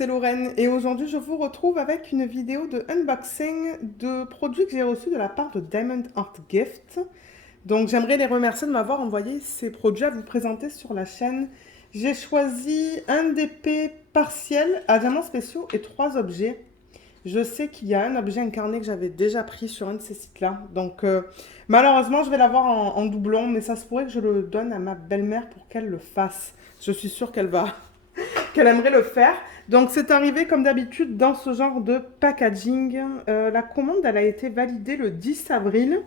c'est Lorraine et aujourd'hui je vous retrouve avec une vidéo de unboxing de produits que j'ai reçus de la part de Diamond Art Gift. Donc j'aimerais les remercier de m'avoir envoyé ces produits à vous présenter sur la chaîne. J'ai choisi un DP partiel à diamants spéciaux et 3 objets. Je sais qu'il y a un objet incarné que j'avais déjà pris sur un de ces sites-là. Donc malheureusement je vais l'avoir en doublon, mais ça se pourrait que je le donne à ma belle-mère pour qu'elle le fasse. Je suis sûre qu'elle aimerait le faire. Donc c'est arrivé comme d'habitude dans ce genre de packaging. La commande elle a été validée le 10 avril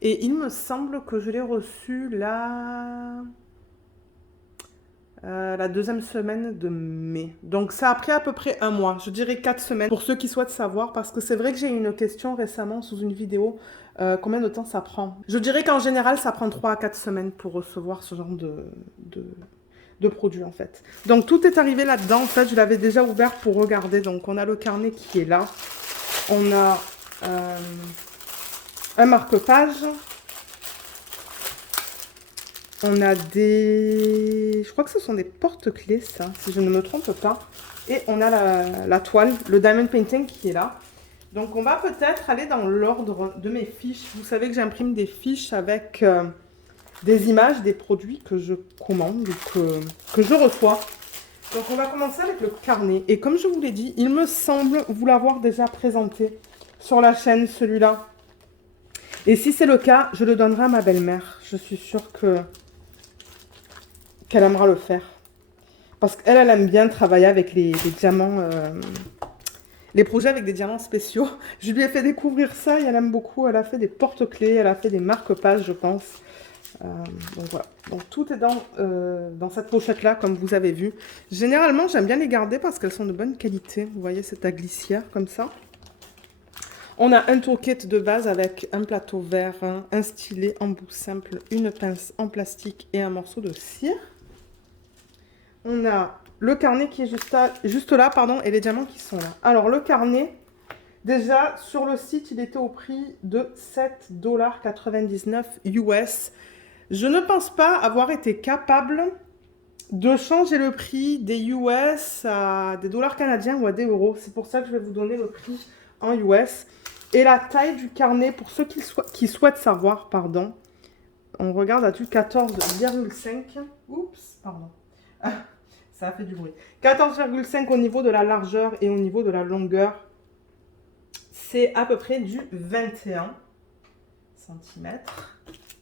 et il me semble que je l'ai reçue la deuxième semaine de mai. Donc ça a pris à peu près un mois, je dirais 4 semaines pour ceux qui souhaitent savoir parce que c'est vrai que j'ai eu une question récemment sous une vidéo. Combien de temps ça prend? Je dirais qu'en général ça prend 3 à 4 semaines pour recevoir ce genre de produits en fait. Donc tout est arrivé là-dedans. En fait, je l'avais déjà ouvert pour regarder. Donc on a le carnet qui est là. On a un marque-page. On a des... Je crois que ce sont des porte-clés, ça, si je ne me trompe pas. Et on a la toile, le diamond painting qui est là. Donc on va peut-être aller dans l'ordre de mes fiches. Vous savez que j'imprime des fiches avec des images des produits que je commande ou que je reçois. Donc on va commencer avec le carnet. Et comme je vous l'ai dit, il me semble vous l'avoir déjà présenté sur la chaîne, celui-là. Et si c'est le cas, je le donnerai à ma belle-mère. Je suis sûre qu'elle aimera le faire. Parce qu'elle, elle aime bien travailler avec les diamants, les projets avec des diamants spéciaux. Je lui ai fait découvrir ça et elle aime beaucoup. Elle a fait des porte-clés, elle a fait des marque-pages, je pense. Donc voilà, donc tout est dans cette pochette-là, comme vous avez vu. Généralement, j'aime bien les garder parce qu'elles sont de bonne qualité. Vous voyez, c'est à glissière, comme ça. On a un toolkit de base avec un plateau vert, un stylet en bout simple, une pince en plastique et un morceau de cire. On a le carnet qui est juste là, pardon, et les diamants qui sont là. Alors, le carnet, déjà, sur le site, il était au prix de 7,99 US. Je ne pense pas avoir été capable de changer le prix des US à des dollars canadiens ou à des euros. C'est pour ça que je vais vous donner le prix en US. Et la taille du carnet, pour ceux qui souhaitent savoir, pardon, on regarde à du 14,5. Oups, pardon. Ça a fait du bruit. 14,5 au niveau de la largeur et au niveau de la longueur. C'est à peu près du 21 cm.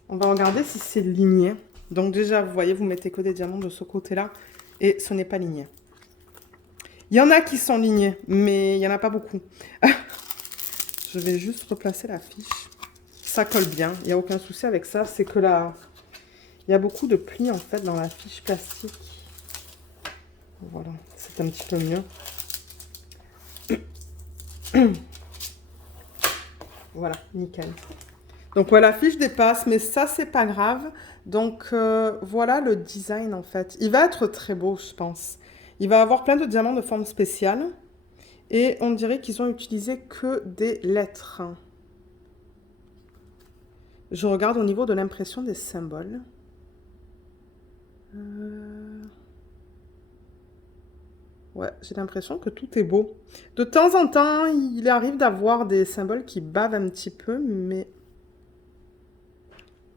On va regarder si c'est ligné. Donc déjà, vous voyez, vous mettez que des diamants de ce côté-là et ce n'est pas ligné. Il y en a qui sont lignés, mais il n'y en a pas beaucoup. Je vais juste replacer la fiche. Ça colle bien, il n'y a aucun souci avec ça. C'est que là, il y a beaucoup de plis en fait dans la fiche plastique. Voilà, c'est un petit peu mieux. Voilà, nickel. Donc voilà, la fiche dépasse, mais ça, c'est pas grave. Donc voilà le design en fait. Il va être très beau, je pense. Il va avoir plein de diamants de forme spéciale. Et on dirait qu'ils ont utilisé que des lettres. Je regarde au niveau de l'impression des symboles. Ouais, j'ai l'impression que tout est beau. De temps en temps, il arrive d'avoir des symboles qui bavent un petit peu, mais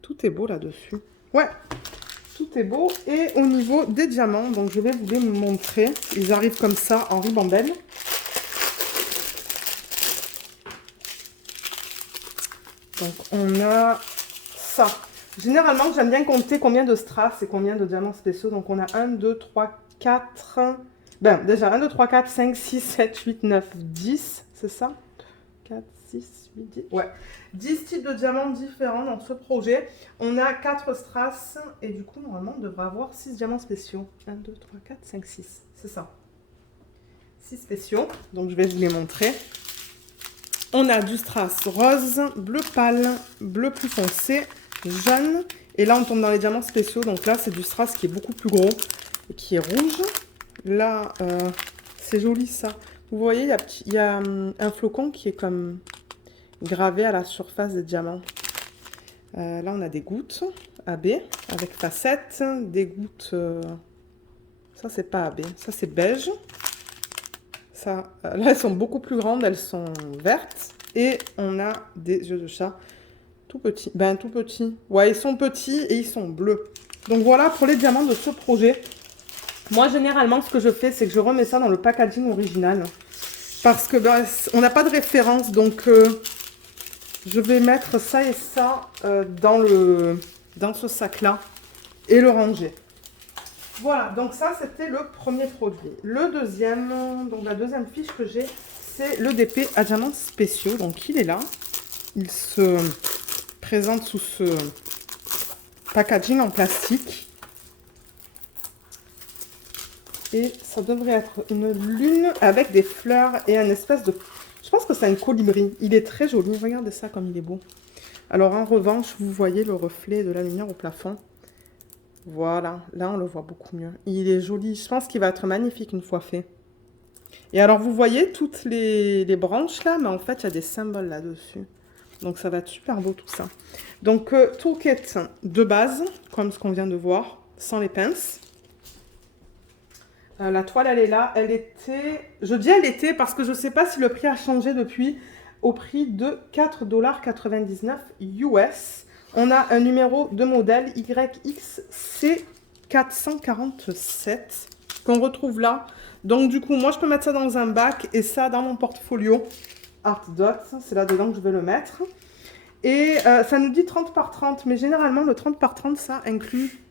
tout est beau là-dessus. Ouais, tout est beau. Et au niveau des diamants, donc je vais vous les montrer. Ils arrivent comme ça en ribambelle. Donc on a ça. Généralement, j'aime bien compter combien de strass et combien de diamants spéciaux. Donc on a 1, 2, 3, 4... Ben déjà 1, 2, 3, 4, 5, 6, 7, 8, 9, 10. C'est ça? 4, 6, 8, 10. Ouais. 10 types de diamants différents dans ce projet. On a 4 strass et du coup, normalement, on devrait avoir 6 diamants spéciaux. 1, 2, 3, 4, 5, 6. C'est ça. 6 spéciaux. Donc, je vais vous les montrer. On a du strass rose, bleu pâle, bleu plus foncé, jaune. Et là, on tombe dans les diamants spéciaux. Donc là, c'est du strass qui est beaucoup plus gros et qui est rouge. Là, c'est joli ça. Vous voyez, il y a un flocon qui est comme gravé à la surface des diamants. Là, on a des gouttes AB avec facettes. Des gouttes... ça, c'est pas AB. Ça, c'est beige. ça. Là, elles sont beaucoup plus grandes, elles sont vertes. Et on a des yeux de chat tout petits. Ben, tout petits. Ouais, ils sont petits et ils sont bleus. Donc voilà pour les diamants de ce projet. Moi, généralement, ce que je fais, c'est que je remets ça dans le packaging original. Parce que ben, on n'a pas de référence, donc je vais mettre ça et ça dans ce sac-là et le ranger. Voilà, donc ça, c'était le premier produit. Le deuxième, donc la deuxième fiche que j'ai, c'est le DP à diamants spéciaux. Donc, il est là. Il se présente sous ce packaging en plastique. Et ça devrait être une lune avec des fleurs et un espèce de... Je pense que c'est un colibri. Il est très joli. Regardez ça comme il est beau. Alors, en revanche, vous voyez le reflet de la lumière au plafond. Voilà, là on le voit beaucoup mieux. Il est joli, je pense qu'il va être magnifique une fois fait. Et alors vous voyez toutes les branches là, mais en fait il y a des symboles là-dessus. Donc ça va être super beau tout ça. Donc toolkit de base, comme ce qu'on vient de voir, sans les pinces. La toile elle est là, elle était... Je dis elle était parce que je ne sais pas si le prix a changé depuis, au prix de 4,99 $ US. On a un numéro de modèle YXC447 qu'on retrouve là. Donc du coup, moi je peux mettre ça dans un bac et ça dans mon portfolio Art Dots. C'est là-dedans que je vais le mettre. Et ça nous dit 30 par 30, mais généralement le 30 par 30, ça inclut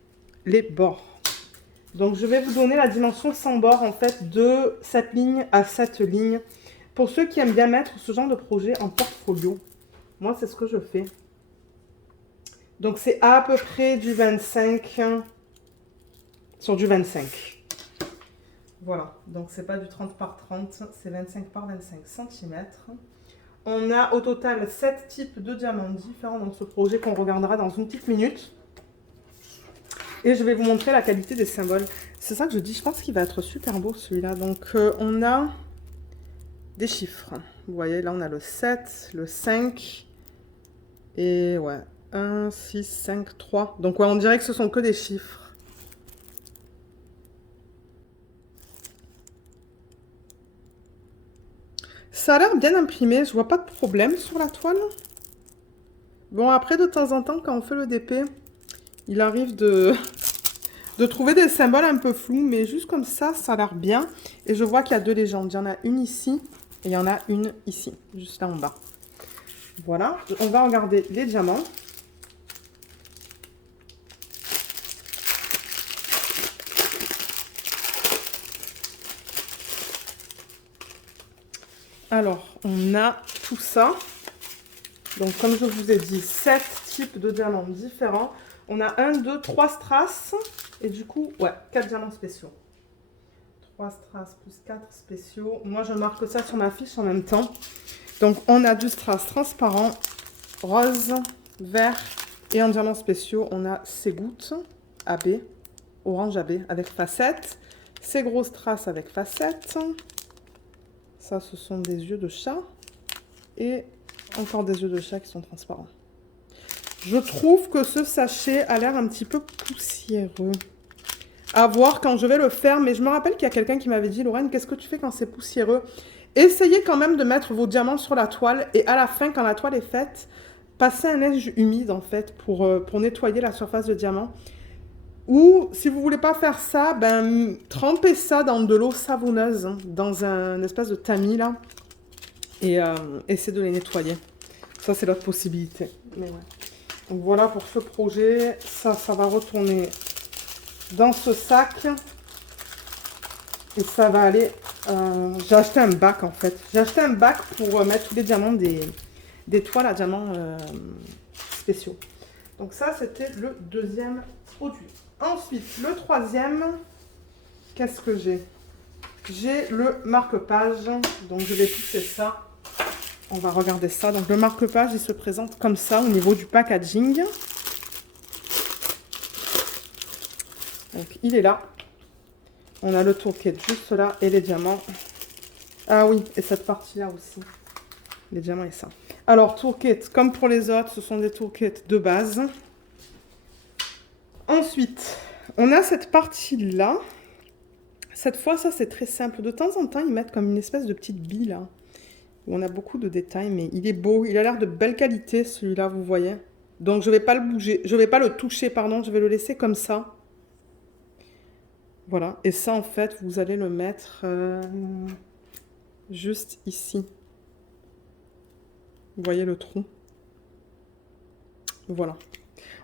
les bords. Donc je vais vous donner la dimension sans bord en fait de cette ligne à cette ligne. Pour ceux qui aiment bien mettre ce genre de projet en portfolio, moi c'est ce que je fais. Donc, c'est à peu près du 25 sur du 25. Voilà. Donc, c'est pas du 30 par 30, c'est 25 par 25 cm. On a au total 7 types de diamants différents dans ce projet qu'on regardera dans une petite minute. Et je vais vous montrer la qualité des symboles. C'est ça que je dis, je pense qu'il va être super beau celui-là. Donc, on a des chiffres. Vous voyez, là, on a le 7, le 5 et ouais. 1, 6, 5, 3. Donc, ouais, on dirait que ce sont que des chiffres. Ça a l'air bien imprimé. Je vois pas de problème sur la toile. Bon, après, de temps en temps, quand on fait le DP, il arrive de trouver des symboles un peu flous. Mais juste comme ça a l'air bien. Et je vois qu'il y a deux légendes. Il y en a une ici et il y en a une ici, juste là en bas. Voilà. On va regarder les diamants. Alors, on a tout ça. Donc, comme je vous ai dit, 7 types de diamants différents. On a 1, 2, 3 strass. Et du coup, ouais, 4 diamants spéciaux. 3 strass plus 4 spéciaux. Moi, je marque ça sur ma fiche en même temps. Donc, on a du strass transparent, rose, vert. Et en diamants spéciaux, on a ces gouttes AB, orange AB avec facettes. Ces gros strass avec facettes. Ça, ce sont des yeux de chat. Et encore des yeux de chat qui sont transparents. Je trouve que ce sachet a l'air un petit peu poussiéreux. À voir quand je vais le faire. Mais je me rappelle qu'il y a quelqu'un qui m'avait dit, Lorraine, qu'est-ce que tu fais quand c'est poussiéreux? Essayez quand même de mettre vos diamants sur la toile. Et à la fin, quand la toile est faite, passez un linge humide, en fait, pour nettoyer la surface de diamant. Ou, si vous ne voulez pas faire ça, ben, trempez ça dans de l'eau savonneuse, hein, dans un espèce de tamis, là. Et essayez de les nettoyer. Ça, c'est l'autre possibilité. Mais ouais. Donc, voilà pour ce projet. Ça va retourner dans ce sac. Et ça va aller... j'ai acheté un bac, en fait. J'ai acheté un bac pour mettre tous les diamants des toiles à diamants spéciaux. Donc, ça, c'était le deuxième produit. Ensuite, le troisième, qu'est-ce que j'ai? J'ai le marque-page, donc je vais pousser ça. On va regarder ça. Donc le marque-page, il se présente comme ça au niveau du packaging. Donc il est là. On a le toolkit juste là et les diamants. Ah oui, et cette partie-là aussi. Les diamants et ça. Alors toolkit, comme pour les autres, ce sont des toolkits de base. Ensuite, on a cette partie-là. Cette fois, ça, c'est très simple. De temps en temps, ils mettent comme une espèce de petite bille, là, où on a beaucoup de détails, mais il est beau. Il a l'air de belle qualité, celui-là, vous voyez. Donc, je vais pas le bouger. Je vais pas le toucher, pardon. Je vais le laisser comme ça. Voilà. Et ça, en fait, vous allez le mettre juste ici. Vous voyez le trou? Voilà.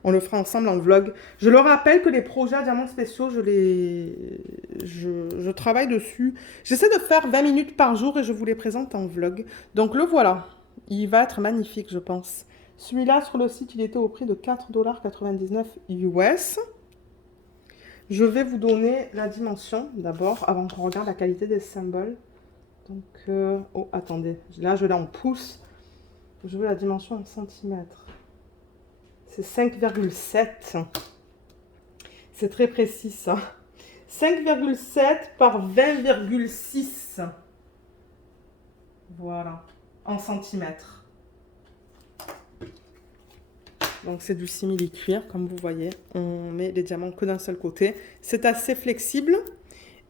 On le fera ensemble en vlog. Je le rappelle que les projets à diamants spéciaux, je travaille dessus. J'essaie de faire 20 minutes par jour et je vous les présente en vlog. Donc le voilà. Il va être magnifique, je pense. Celui-là, sur le site, il était au prix de 4,99 US. Je vais vous donner la dimension d'abord, avant qu'on regarde la qualité des symboles. Donc, oh, attendez. Là, je l'ai en pouces. Je veux la dimension en centimètres. C'est 5,7. C'est très précis, ça. 5,7 par 20,6. Voilà. En centimètres. Donc, c'est du simili-cuir, comme vous voyez. On met les diamants que d'un seul côté. C'est assez flexible.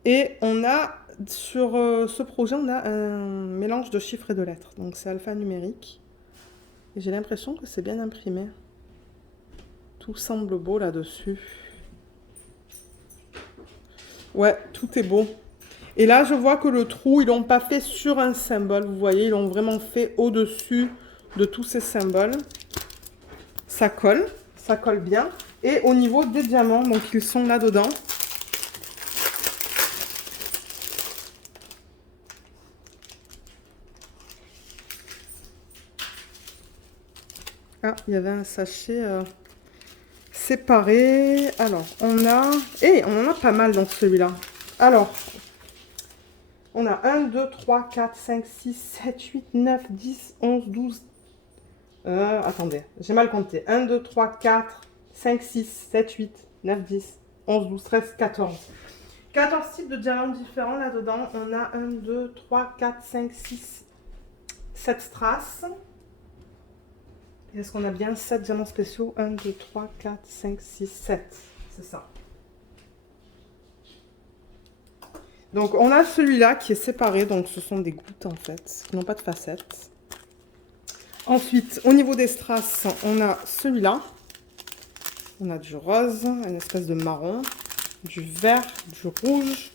Et on a, sur ce projet, on a un mélange de chiffres et de lettres. Donc, c'est alphanumérique. Et j'ai l'impression que c'est bien imprimé. Tout semble beau là-dessus. Ouais, tout est beau. Et là, je vois que le trou, ils l'ont pas fait sur un symbole. Vous voyez, ils l'ont vraiment fait au-dessus de tous ces symboles. Ça colle bien. Et au niveau des diamants, donc ils sont là-dedans. Ah, il y avait un sachet séparé. Alors, on a... on en a pas mal dans celui-là. Alors, on a 1, 2, 3, 4, 5, 6, 7, 8, 9, 10, 11, 12... attendez, j'ai mal compté. 1, 2, 3, 4, 5, 6, 7, 8, 9, 10, 11, 12, 13, 14. 14 types de diamants différents là-dedans. On a 1, 2, 3, 4, 5, 6, 7 strass. Est-ce qu'on a bien 7 diamants spéciaux? 1, 2, 3, 4, 5, 6, 7. C'est ça. Donc, on a celui-là qui est séparé. Donc, ce sont des gouttes, en fait, qui n'ont pas de facettes. Ensuite, au niveau des strass, on a celui-là. On a du rose, une espèce de marron, du vert, du rouge,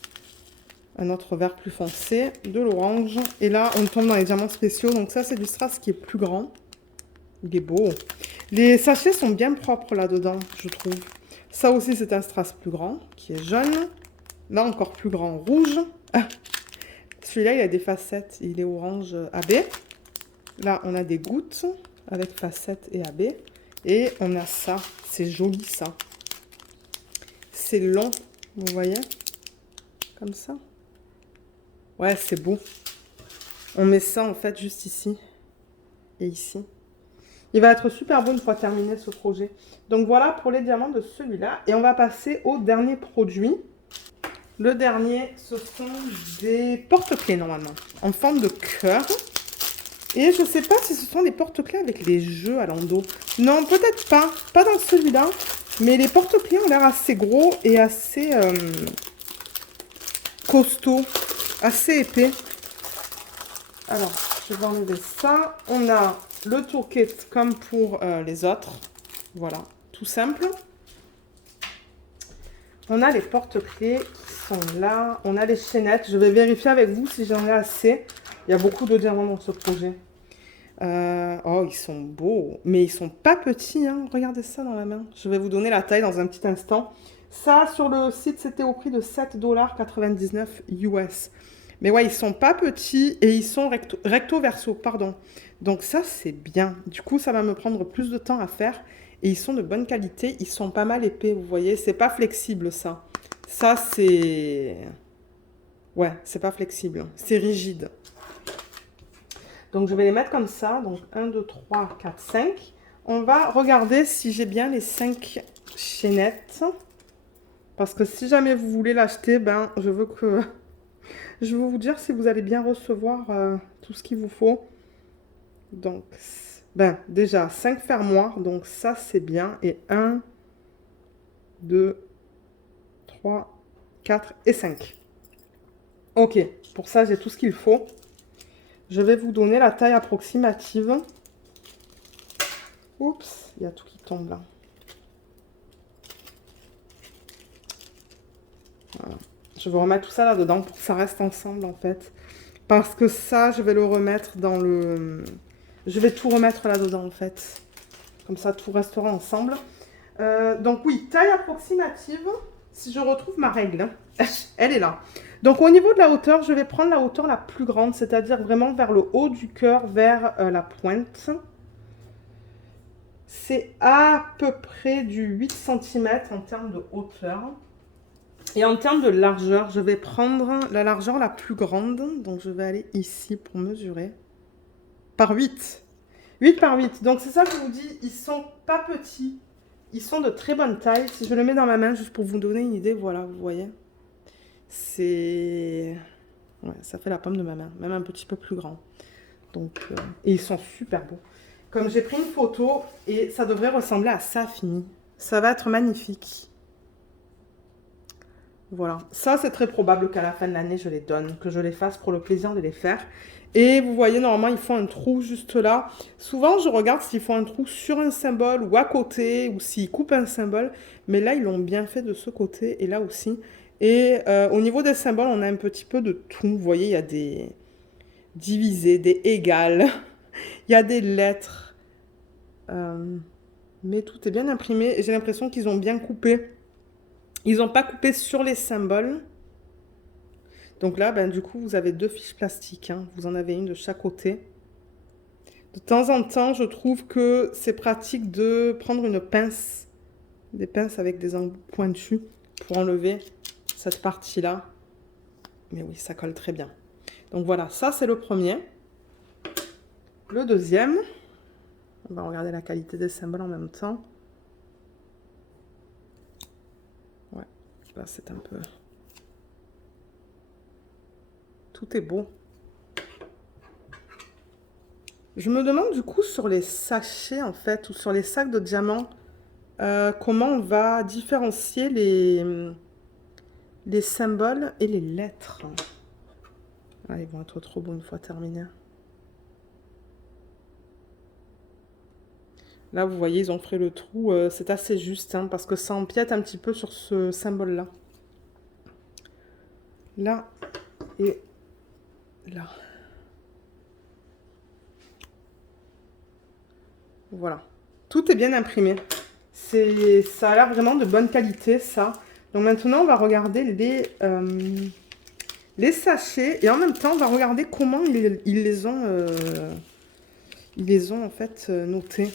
un autre vert plus foncé, de l'orange. Et là, on tombe dans les diamants spéciaux. Donc, ça, c'est du strass qui est plus grand. Il est beau. Les sachets sont bien propres là-dedans, je trouve. Ça aussi, c'est un strass plus grand, qui est jaune. Là, encore plus grand, rouge. Ah. Celui-là, il a des facettes. Il est orange AB. Là, on a des gouttes avec facettes et AB. Et on a ça. C'est joli, ça. C'est long, vous voyez? Comme ça. Ouais, c'est beau. On met ça, en fait, juste ici. Et ici. Il va être super beau une fois terminé ce projet. Donc voilà pour les diamants de celui-là. Et on va passer au dernier produit. Le dernier, ce sont des porte-clés normalement, en forme de cœur. Et je ne sais pas si ce sont des porte-clés avec les jeux à l'endos. Non, peut-être pas. Pas dans celui-là. Mais les porte-clés ont l'air assez gros et assez costauds. Assez épais. Alors, je vais enlever ça. On a le toolkit comme pour les autres. Voilà, tout simple. On a les porte-clés qui sont là. On a les chaînettes. Je vais vérifier avec vous si j'en ai assez. Il y a beaucoup de diamants dans ce projet. Oh, ils sont beaux. Mais ils sont pas petits. Hein. Regardez ça dans la main. Je vais vous donner la taille dans un petit instant. Ça, sur le site, c'était au prix de 7,99 US. Mais ouais, ils sont pas petits et ils sont recto-verso, pardon. Donc ça, c'est bien. Du coup, ça va me prendre plus de temps à faire. Et ils sont de bonne qualité. Ils sont pas mal épais, vous voyez. C'est pas flexible, ça. Ça, c'est... Ouais, c'est pas flexible. C'est rigide. Donc, je vais les mettre comme ça. Donc, 1, 2, 3, 4, 5. On va regarder si j'ai bien les 5 chaînettes. Parce que si jamais vous voulez l'acheter, ben, je veux vous dire si vous allez bien recevoir tout ce qu'il vous faut. Donc, ben, déjà, 5 fermoirs. Donc, ça, c'est bien. Et 1, 2, 3, 4 et 5. Ok, pour ça, j'ai tout ce qu'il faut. Je vais vous donner la taille approximative. Oups, il y a tout qui tombe là. Voilà. Je vais remettre tout ça là-dedans pour que ça reste ensemble en fait. Parce que ça, je vais le remettre dans le... Je vais tout remettre là-dedans en fait. Comme ça, tout restera ensemble. Donc oui, taille approximative. Si je retrouve ma règle, hein, elle est là. Donc au niveau de la hauteur, je vais prendre la hauteur la plus grande, c'est-à-dire vraiment vers le haut du cœur, vers la pointe. C'est à peu près du 8 cm en termes de hauteur. Et en termes de largeur, je vais prendre la largeur la plus grande. Donc je vais aller ici pour mesurer. Par 8. 8 par 8. Donc c'est ça que je vous dis, ils sont pas petits. Ils sont de très bonne taille. Si je le mets dans ma main, juste pour vous donner une idée, voilà, vous voyez. C'est... Ouais, ça fait la paume de ma main, même un petit peu plus grand. Donc, et ils sont super beaux. Comme j'ai pris une photo, et ça devrait ressembler à ça fini. Ça va être magnifique. Voilà. Ça, c'est très probable qu'à la fin de l'année, je les donne, que je les fasse pour le plaisir de les faire. Et vous voyez, normalement, ils font un trou juste là. Souvent, je regarde s'ils font un trou sur un symbole ou à côté, ou s'ils coupent un symbole. Mais là, ils l'ont bien fait de ce côté et là aussi. Et au niveau des symboles, on a un petit peu de tout. Vous voyez, il y a des divisés, des égales. Il y a des lettres. Mais tout est bien imprimé. J'ai l'impression qu'ils ont bien coupé. Ils n'ont pas coupé sur les symboles. Donc là, ben, du coup, vous avez 2 fiches plastiques. Hein. Vous en avez une de chaque côté. De temps en temps, je trouve que c'est pratique de prendre une pince. Des pinces avec des embouts pointus pour enlever cette partie-là. Mais oui, ça colle très bien. Donc voilà, ça c'est le premier. Le deuxième, on va regarder la qualité des symboles en même temps. Ouais, là c'est un peu... Tout est beau. Je me demande du coup sur les sachets en fait, ou sur les sacs de diamants, comment on va différencier les symboles et les lettres. Ah, ils vont être trop beaux une fois terminés. Là, vous voyez, ils ont fait le trou. C'est assez juste, hein, parce que ça empiète un petit peu sur ce symbole-là. Là et là. Voilà. Tout est bien imprimé. Ça a l'air vraiment de bonne qualité, ça. Donc maintenant, on va regarder les sachets. Et en même temps, on va regarder comment ils les ont en fait notés.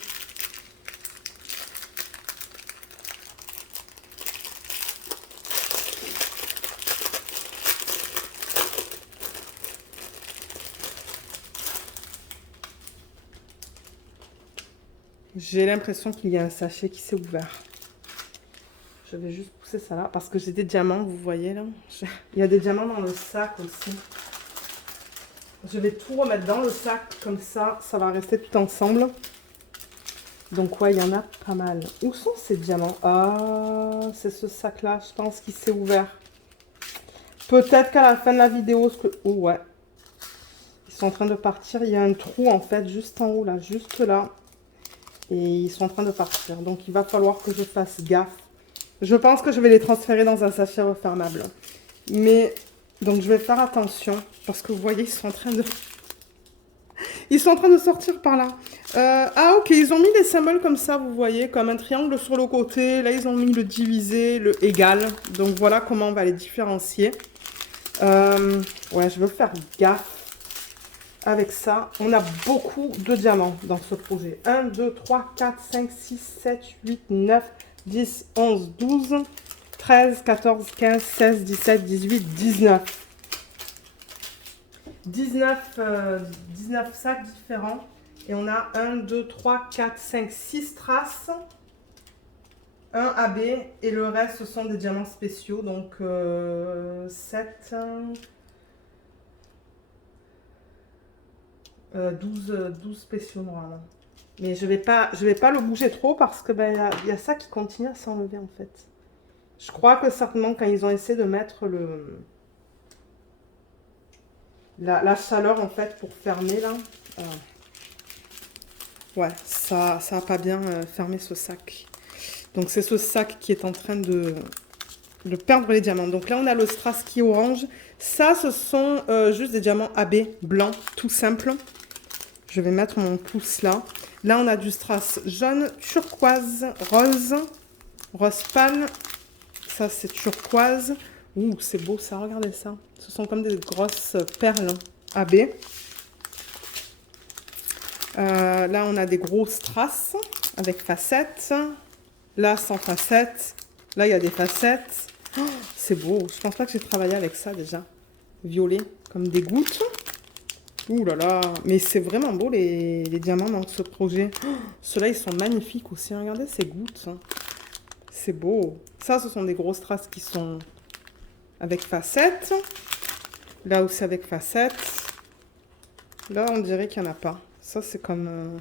J'ai l'impression qu'il y a un sachet qui s'est ouvert. Je vais juste pousser ça là parce que j'ai des diamants, vous voyez là. Il y a des diamants dans le sac aussi. Je vais tout remettre dans le sac comme ça va rester tout ensemble. Donc ouais, il y en a pas mal. Où sont ces diamants? Ah, c'est ce sac-là, je pense qu'il s'est ouvert. Peut-être qu'à la fin de la vidéo, oh ouais. Ils sont en train de partir. Il y a un trou en fait juste en haut là, juste là. Et ils sont en train de partir. Donc il va falloir que je fasse gaffe. Je pense que je vais les transférer dans un sachet refermable. Mais, donc je vais faire attention. Parce que vous voyez, ils sont en train de... Ils sont en train de sortir par là. Ah ok, ils ont mis des symboles comme ça, vous voyez, comme un triangle sur le côté. Là, ils ont mis le divisé, le égal. Donc voilà comment on va les différencier. Ouais, je veux faire gaffe avec ça. On a beaucoup de diamants dans ce projet. 1, 2, 3, 4, 5, 6, 7, 8, 9, 10, 11, 12, 13, 14, 15, 16, 17, 18, 19. 19 sacs différents. Et on a 1, 2, 3, 4, 5, 6 traces. Un AB et le reste ce sont des diamants spéciaux. Donc 7, 12 spéciaux normalement. Mais je vais pas le bouger trop parce que ben, y a ça qui continue à s'enlever en fait. Je crois que certainement quand ils ont essayé de mettre la chaleur en fait pour fermer là. Ouais, ça a pas bien fermé ce sac. Donc c'est ce sac qui est en train de perdre les diamants. Donc là on a le strass qui est orange. Ça ce sont juste des diamants AB blancs, tout simple. Je vais mettre mon pouce là. Là on a du strass jaune, turquoise, rose, rose pâle. Ça c'est turquoise. Ouh, c'est beau ça, regardez ça. Ce sont comme des grosses perles AB. Là, on a des gros strass avec facettes. Là, sans facettes. Là, il y a des facettes. Oh, c'est beau. Je pense pas que j'ai travaillé avec ça déjà. Violet, comme des gouttes. Ouh là là. Mais c'est vraiment beau les diamants dans ce projet. Oh, ceux-là, ils sont magnifiques aussi. Regardez ces gouttes. C'est beau. Ça, ce sont des gros strass qui sont avec facettes. Là aussi avec facettes. Là, on dirait qu'il n'y en a pas. Ça, c'est comme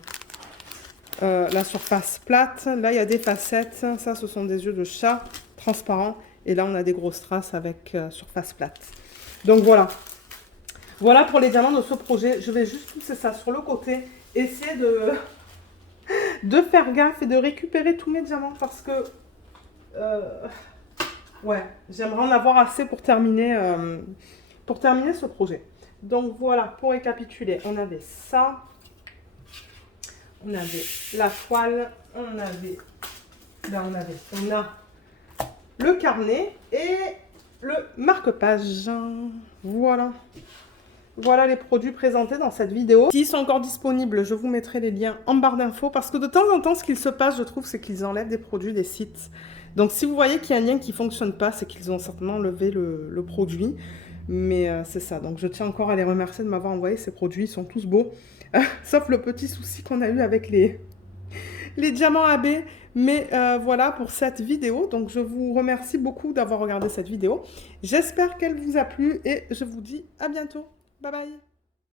la surface plate. Là, il y a des facettes. Ça, ce sont des yeux de chat transparents. Et là, on a des grosses strass avec surface plate. Donc, voilà. Voilà pour les diamants de ce projet. Je vais juste pousser ça sur le côté. Essayer de faire gaffe et de récupérer tous mes diamants. Parce que, ouais, j'aimerais en avoir assez pour terminer ce projet. Donc, voilà, pour récapituler, on avait ça. On avait la toile, on a le carnet et le marque-page. Voilà. Voilà les produits présentés dans cette vidéo. S'ils sont encore disponibles, je vous mettrai les liens en barre d'infos parce que de temps en temps, ce qu'il se passe, je trouve, c'est qu'ils enlèvent des produits des sites. Donc, si vous voyez qu'il y a un lien qui ne fonctionne pas, c'est qu'ils ont certainement enlevé le produit. Mais c'est ça. Donc, je tiens encore à les remercier de m'avoir envoyé ces produits. Ils sont tous beaux. Sauf le petit souci qu'on a eu avec les diamants AB. Mais voilà pour cette vidéo. Donc, je vous remercie beaucoup d'avoir regardé cette vidéo. J'espère qu'elle vous a plu et je vous dis à bientôt. Bye bye.